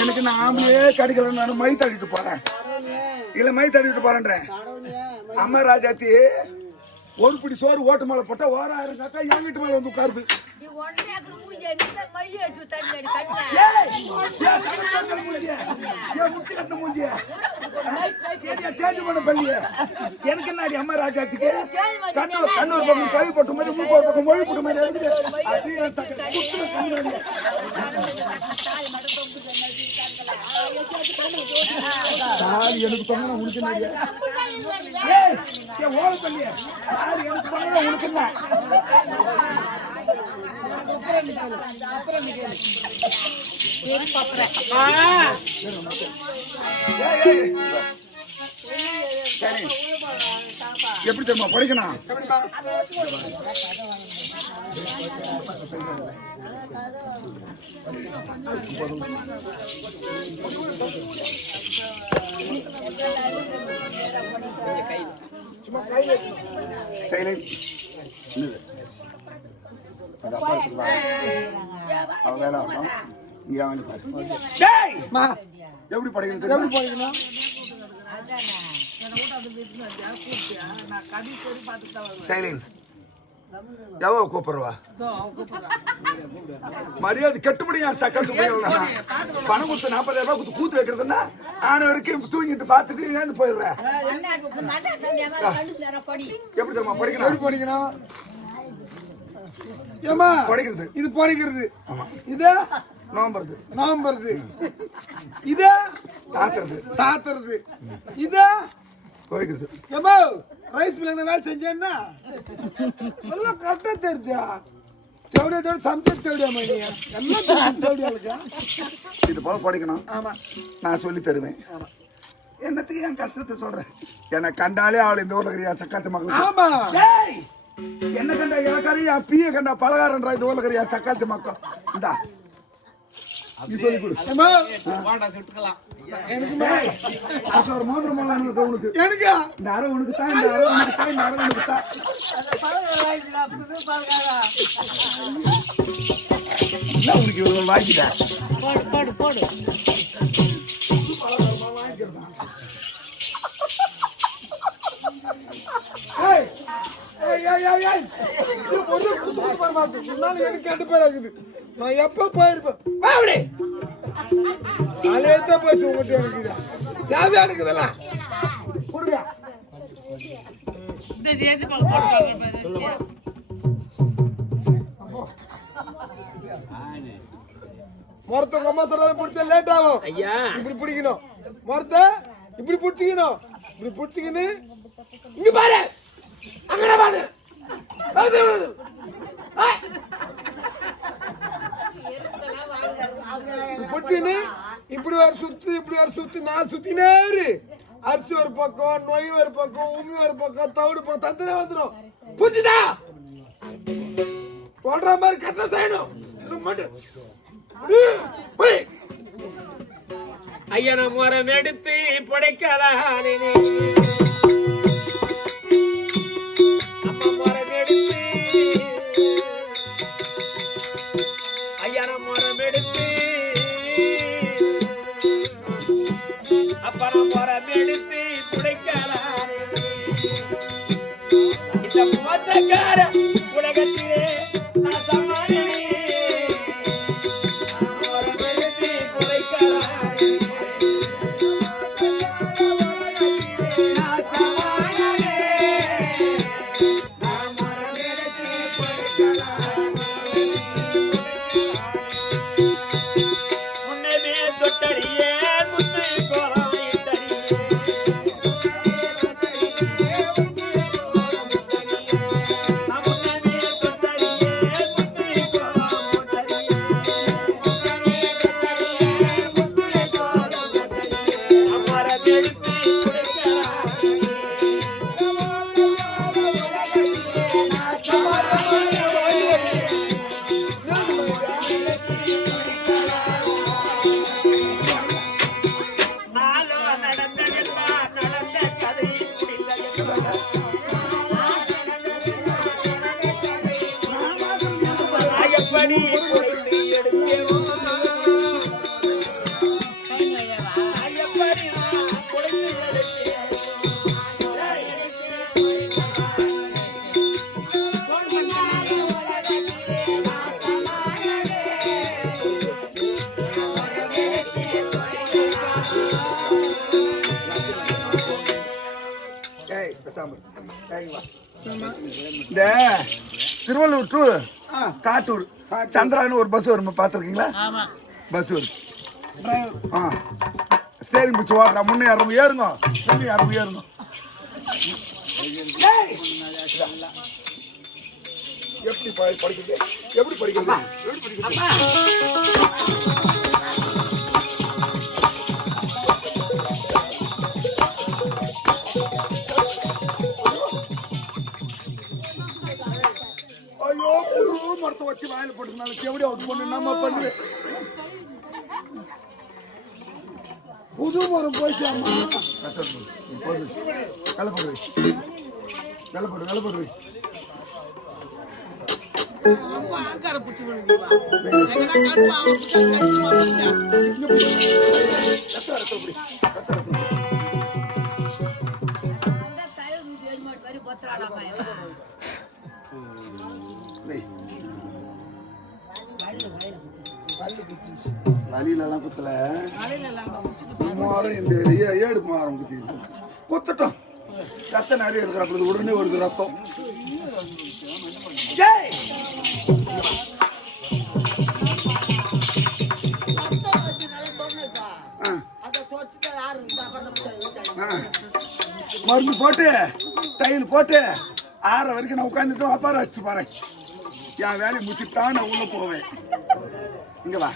எனக்கு நான் ஆம்பளையே கிடைக்கல, நான் மை தட்டிட்டு போறேன். இல்ல மை தட்டிட்டு போறேன்றேன். அம்மா ராஜாத்தி ஒரு பிடி சோறு ஓட்டு மேல போட்டா ஓராயிரம் காக்கா என் வீட்டு மேல வந்து உட்காருது. எனக்கு என்ன அம்மா ராஜாத்திக்கு கண்ணூர் பக்கம் கை போட்ட மாதிரி மூக்கு ஒரு பக்கம் மொழி போட்ட மாதிரி எனக்கு தொங்க உனக்கு ஓல பண்ணி எனக்கு தொங்க உனக்கு என்ன எப்படி தெரியுமா படிக்கணும்? எப்படி படிக்கணும்? எவ்வளோ கூப்பிடுவா மரியாதை கட்டுப்படியா கட்டு பணம் கொடுத்து 40,000 ரூபாய் கொடுத்து கூத்து வைக்கிறதுன்னா ஆன வரைக்கும் தூங்கிட்டு பார்த்துட்டு ஏந்து போயிடுறேன். எப்படி தெரியுமா படிக்கணும்? எப்படி படிக்கணும்? ஏமா படிக்கிறது இது படிக்கிறது. ஆமா இது நவம்பருது இது தாத்துறது இது படிக்கிறது. ஏமா ரைஸ் மில்ல வேலை செஞ்சேன்னா எல்லாம் கரெக்டா தெரிஞ்சா தேவையோட சமைச்சு தேவையாமா எல்லாம் தேவையா இது போல படிக்கணும். ஆமா நான் சொல்லி தருவேன். என்னத்துக்கு என் கஷ்டத்தை சொல்றேன். என்னை கண்டாலே அவள் இந்த ஊர்ல இருக்கிற சக்காத்து மக்கள். ஆமா என்ன கண்டா இலக்காரி என் பிய கண்டா பலகாரன்றா இந்த ஊர்ல இருக்கிற சக்காத்து மக்கள். இந்தா நீ சொல்லி கொடு. உனக்கு எனக்கு இந்த அரை உனக்கு தான், இந்த அரை உனக்கு தான், இந்த அரை உனக்கு தான். உனக்கு இவ்வளவு வாங்கிட்டேன். எனக்கு கேட்டு பேராகுது. நான் எப்ப போயிருப்பேன் போய் உங்ககிட்ட எனக்கு எனக்குதெல்லாம் கொடுங்க. மரத்தை கொம்மா பிடிச்ச லேட் ஆகும். இப்படி பிடிக்கணும் மரத்தை, இப்படி பிடிச்சிக்கணும். இப்படி பிடிச்சிக்கின்னு இங்க பாரு, அங்க பாரு, பிடிச்சின்னு இப்படி ஒரு சுத்து, இப்படி ஒரு சுத்தி, 4 சுத்தி நேரு. அரிசி ஒரு பக்கம், நொய் ஒரு பக்கம், உமி ஒரு பக்கம், தவிடு பக்கம், தந்திர வந்துடும். புரிஞ்சுதா? சொல்ற மாதிரி கட்ட செய்யணும். ஐயா நான் மரம் எடுத்து படைக்கலாம். அம்மா மரம் எடுத்து, ஐயா நான் மரம் எடுத்து, அப்பா நான் மரம் எடுத்து படைக்கலாம். இந்த மோசக்கார உலகத்திலே நான் சமாளி I'm எப்படி குறைத்து எடுத்தேனோ நான் எப்படி நான் குறைத்து எடுத்தேனோ இந்த திருவள்ளூர் டு காட்டூர் சந்திரான்னு ஒரு பஸ் வரும் பார்த்துருக்கீங்களா? பஸ் வரும். ஸ்டேரிங் பிடிச்சி ஓடுறா. முன்னே யாரும் ஏறுங்க, முன்னே யாரும் ஏறுங்க. எப்படி படிக்கிறது? எப்படி படிக்கிறது? எப்படி படிக்கிறது? ஐயோ, புது மரத்தை வச்சு வாயில போட்டுனால செவடி அவுட் பண்ணு. நம்ம பண்ணுது புது மரம் போயிச்சாமா. கலப்படு வழியிலலாம் குத்தல, மாறம் இந்த ஏடு மாறம் குத்தி குத்தட்டும். ரத்தம் நிறைய இருக்கிறப்ப உடனே வருது ரத்தம். மருந்து போட்டு தையல் போட்டு 6 வரைக்கும் நான் உட்காந்துட்டு அப்பார வச்சு பாறேன். என் வேலையை முடிச்சுட்டான் நான் உள்ள போவேன். இங்க வா.